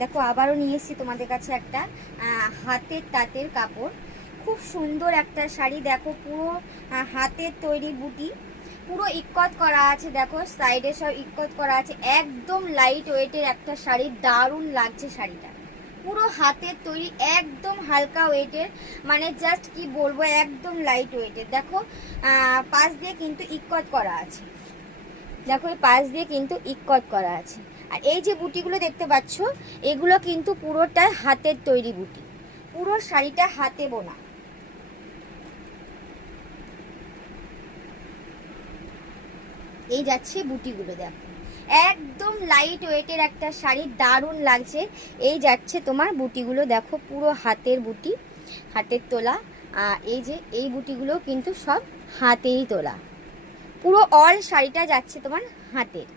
দেখো আবারও নিয়ে এসেছি তোমাদের কাছে একটা হাতের তাঁতের কাপড়। খুব সুন্দর একটা শাড়ি। দেখো পুরো হাতের তৈরি বুটি, পুরো ইক্কত করা আছে। দেখো সাইডে সব ইক্কত করা আছে। একদম লাইট ওয়েটের একটা শাড়ি, দারুণ লাগছে শাড়িটা। পুরো হাতের তৈরি, একদম হালকা ওয়েটের, মানে জাস্ট কি বলবো, একদম লাইট ওয়েটের। দেখো পাশ দিয়ে কিন্তু ইক্কত করা আছে। দেখো এই পাশ দিয়ে কিন্তু ইক্কত করা আছে। আর এই যে বুটিগুলো দেখতে পাচ্ছ, এগুলো কিন্তু পুরোটাই হাতের তৈরি বুটি। পুরো শাড়িটা হাতে বোনা। এই যাচ্ছে বুটিগুলো, দেখো একদম লাইট ওয়েটের একটা শাড়ি, দারুণ লাগছে। এই যাচ্ছে তোমার বুটিগুলো, দেখো পুরো হাতের বুটি, হাতের তোলা। এই যে এই বুটিগুলো কিন্তু সব হাতেই তোলা। পুরো অল শাড়িটা যাচ্ছে তোমার হাতের।